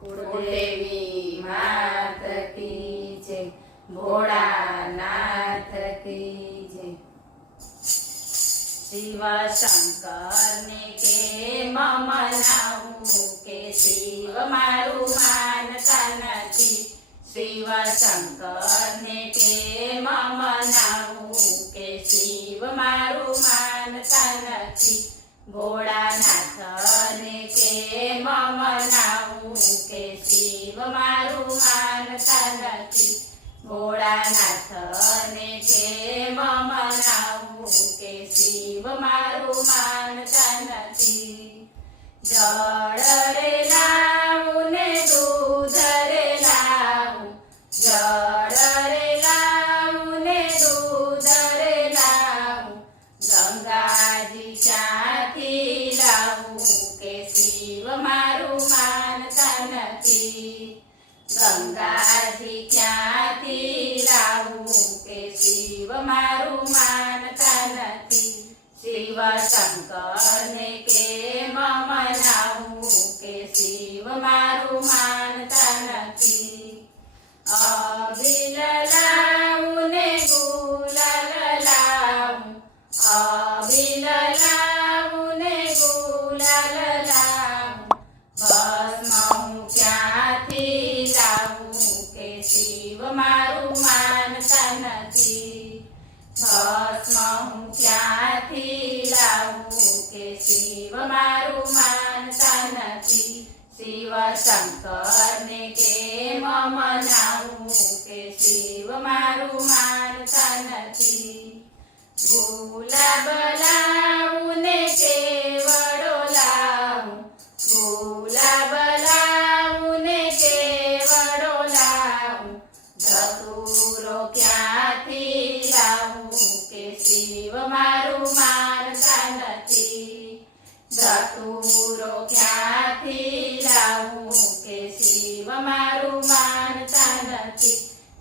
कुलदेवी मात की जय, भोळानाथ की जय। शिव शंकर ने के मनावू के शिव मारू मानता नथी। शिव शंकर ने के मनावू के शिव मारू मानता नथी। भोळानाथ ने के मनावू के शिव मारू मानता नथी। भोळानाथ ने के मनावू के शिव मारू मानता नथी। जळ रे लावू ने दूध रे लावू, जळ रे लावू ने दूध रे लावू, गंगाजी क्यांथी लावू के शिव मारू मानता नथी। गंगाजी क्यांथी लावू के शिव मारू मानता नथी। शिव शंकर ने के मनावू के शिव मारू मानता नथी। अबील लावू ने गुलाल लावू, अबील लावू ने गुलाल लावू, भस्म क्यांथी लावू के शिव मारू मानता नथी। भस्म क्यांथी लावू के शिव मारू मानता नथी। शिव शंकर ने के मनावू के शिव मारू मानता नथी। गुलाब लावू ने केवड़ो लावू, गुलाब लावू ने केवड़ो लावू, धतूरो क्यांथी लावू के शिव मारू मानता नथी। धतूरो क्यांथी लावू के शिव मारू मानता नथी।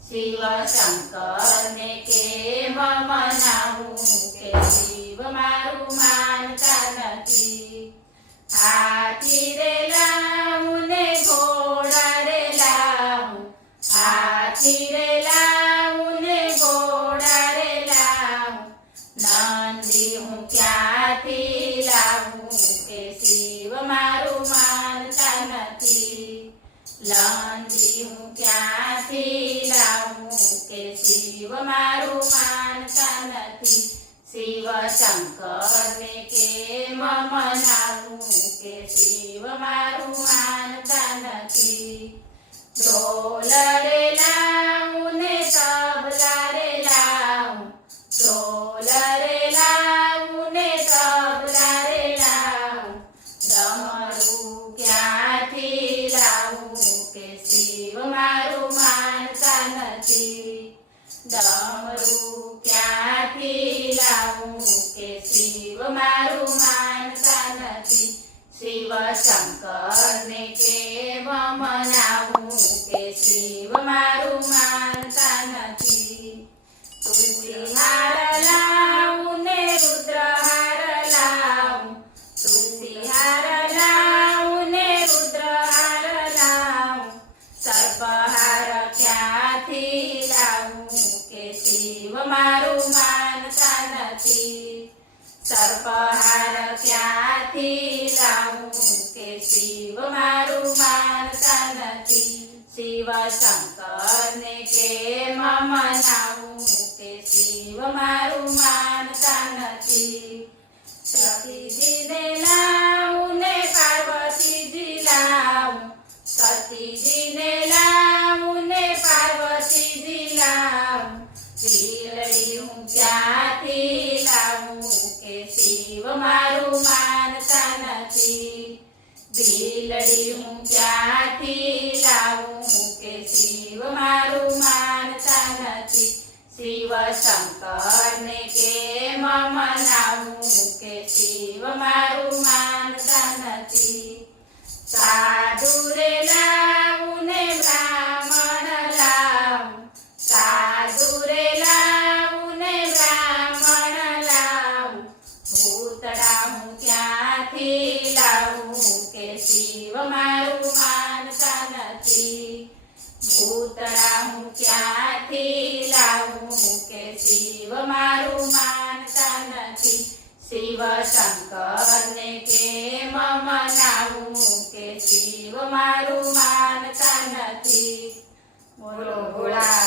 शिव शंकर ने के मनावू के शिव मारू मानता नथी। हाथी रे लावू ने घोड़ा रे लावू, हाथी रे लावू ने घोड़ा रे लावू, नंदी हूँ क्यांथी लावू के शिव मारू मानता नथी। लंदी हूँ क्यांथी लावू के शिव मारू मानता नथी। शिव शंकर ने के मनावू के शिव मारू मानता नथी। ढोल रे लावू ने तबला रे लावू, ढोल रे लावू ने तबला रे लावू, डमरू क्यांथी लावू के शिव मारू मानता नथी। डमरू क्यांथी लावू के शिव मारू मानता नथी। शिव शंकर ने के मनावू के शिव मारू मानता नथी। तुलसी हार लावू ने रुद्रहार लावू, तुलसी हार लावू ने रुद्रहार लावू, सर्पहार क्यांथी लावू के शिव मारू मानता नथी। सर्पहार क्यांथी लावू के शिव मारू मानता नथी। शिव शंकर ने के मनावू के शिव मारू मानता नथी। सती जी ने लावू ने पार्वती जी लावू, सती जी ने लावू ने पार्वती जी लावू, भीलड़ी हूँ क्यांथी लावू के शिव मारू मानता नथी। भीलड़ी हूँ क्यांथी लावू के शिव मारू मानता नथी। शिव शंकर ने के मनावू के शिव मारू मानता नथी। साधु रे लावू ने ब्राह्मण लावू, साधु रे लावू ने ब्राह्मण लावू, भूतड़ा हूँ क्यांथी लावू के शिव मारू मानता પૂતળા હું ક્યાંથી લાવું કે શિવ મારું માનતા નથી શિવ શંકરને કેમ મનાવું કે શિવ મારું માનતા નથી બોલો ભોળા